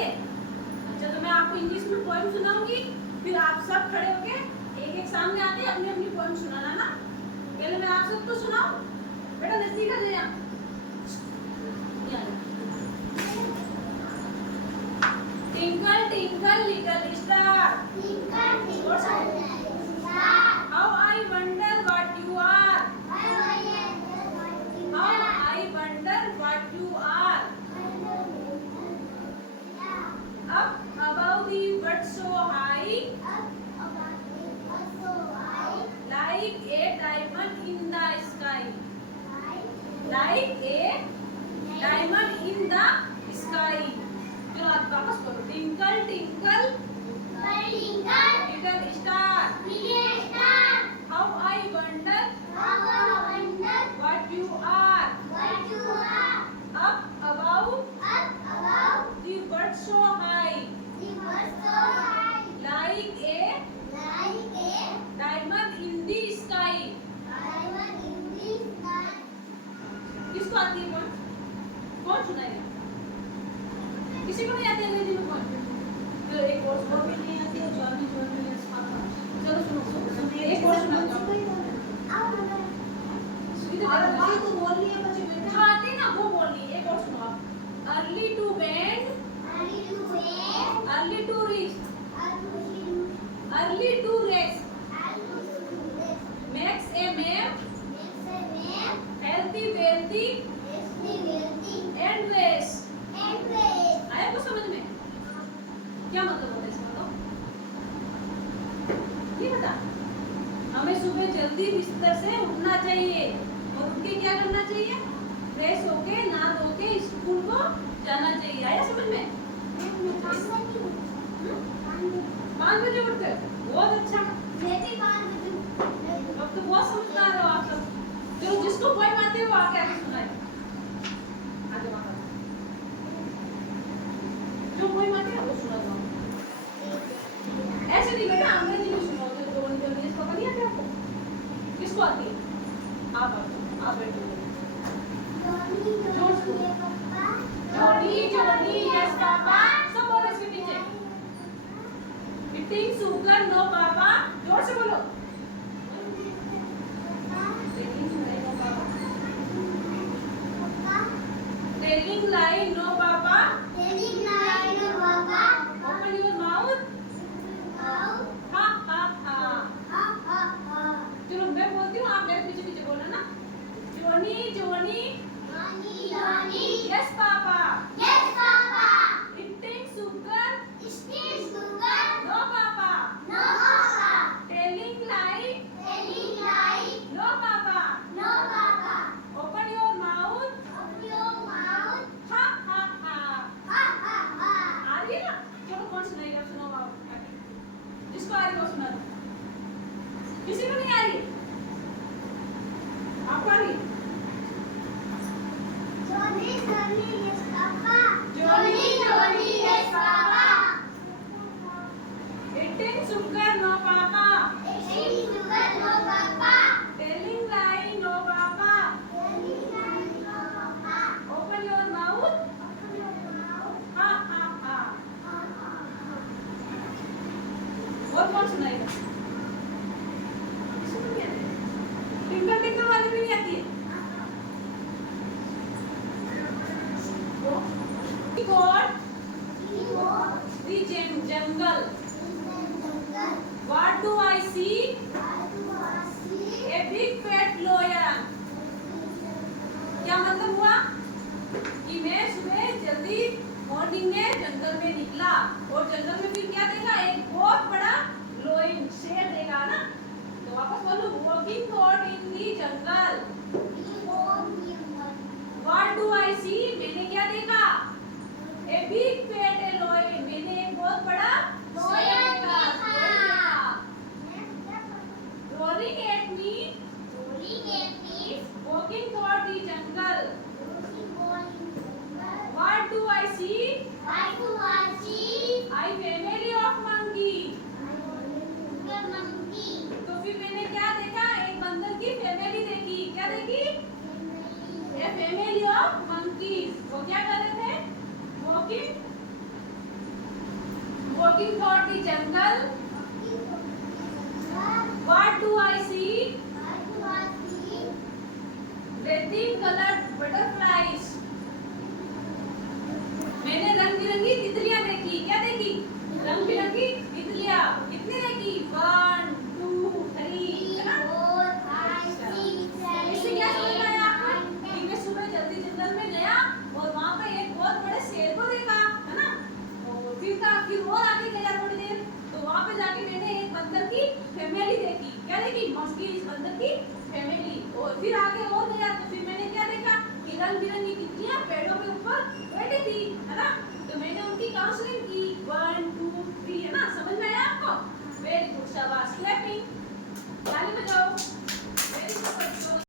है? अच्छा, तो मैं आपको इंग्लिश में पोएम सुनाऊंगी, फिर आप सब खड़े होके एक एक सामने आके अपनी अपनी पोएम सुनाना ना। पहले मैं आप सबको सुनाऊं? बेटा नजदीक आ जाइए। Twinkle twinkle little star, Twinkle twinkle little star, how I wonder what you are. how I wonder what you How are. I wonder what you are. Up above the world so high, Up above the world so high, like a diamond in the sky. like Like a diamond in the sky. चलो आप वापस करो। Twinkle twinkle twinkle little star, little star, how I wonder how I wonder what you are. what you are. Up above Up above the world so high, the world so high, like a like a diamond in the sky. diamond in the sky. किसको आती है कौन? कौन सुनाएगा? किसी को नहीं आती अंग्रेजी में कौन? तो एक और सुनो। भी नहीं आती है, जॉनी चलो सुनो। एक और सुनाता हूँ। सुनिए और तो भाई तू बोल रही है बच्चे जो बेटा। आती है ना वो बोलनी। एक और सुनो आप। Early to bend, Early to wake, early to reach, early early to to rest, rest, makes a man makes a man healthy, wealthy wealthy and wise. and wise. आया कुछ समझ में? क्या मतलब होता है इसका? तो ये बता। हमें सुबह जल्दी बिस्तर से उठना चाहिए और उठ के क्या करना चाहिए? फ्रेश होके नहा धो के स्कूल को जाना चाहिए। आया समझ में? 5 बजे उठते हो? बहुत अच्छा। अब तो बहुत समझदार हो आप सब। जो जिसको पोएम आती है वो आके आके सुनाए। आ जाओ आप। जो पोएम आती है वो सुना दो। ऐसे नहीं बेटा, अंग्रेजी में सुनो। तो इंग्लिश पता नहीं आता आपको? किसको आती है? आप बैठो। Johnny, yes papa. सब बोलो इसके पीछे। Eating sugar, no papa. जोर से बोलो। Telling lie, no papa. Open your mouth. Ha ha ha. चलो मैं बोलती हूँ, आप मेरे पीछे पीछे बोलना ना। Johnny, yes papa. Eating sugar, no papa. Telling lie, no papa. Open your mouth. Ha ha ha. आ रही है ना? चलो कौन सुनाएगा? सुनाओ आप। जिसको आ रही है वो सुना दो। किसी को नहीं आ रही? आपको आ रही है? Eating sugar, no papa. Telling lie, no papa. Open your mouth. Ha ha ha. और कौन सुनाएगा? किसी को नहीं आती? टिंकल टिंकल वाली भी नहीं आती है? God, the jungle. What do I see? A big fat lion. क्या मतलब हुआ? कि मैं सुबह जल्दी मॉर्निंग में जंगल में निकला और जंगल में फिर क्या देखा? एक बहुत बड़ा लोइन, शेर देखा ना? तो वापस बोलो, walking God in the jungle. What do I see? मैंने क्या देखा? A big fat lion. मैंने एक बहुत बड़ा शेर देखा। Roaring at me, walking toward the jungle. What do I see? I family of monkey. तो फिर मैंने क्या देखा? एक बंदर की फैमिली देखी। क्या देखी? A family of monkeys. वो क्या कर रहे थे? Walking walking through the jungle, what do I see? Rainbow colored butterflies. मैंने रंग बिरंगी तितलियां देखी। क्या देखी? रंग बिरंगी तितलियां। कितनी देखी? 1 2 3 है ना? इससे क्या समझ में आया आपको कि मैं सुबह जल्दी जंगल में गया और वहां पे एक बहुत बड़े शेर को देखा, है ना? और फिर और आगे गया थोड़ी देर, तो वहां पे जाके मैंने एक बंदर की फैमिली देखी। क्या देखी? मंकी, इस बंदर की फैमिली। और फिर आगे और गया तो फिर मैंने क्या देखा कि रंग बिरंगी तितलियां पेड़ों के ऊपर बैठी थी, है ना? तो मैंने उनकी काउंसलिंग की 1 2 3, है ना? समझ में आया आपको? वेरी गुड, शाबाश। क्लैप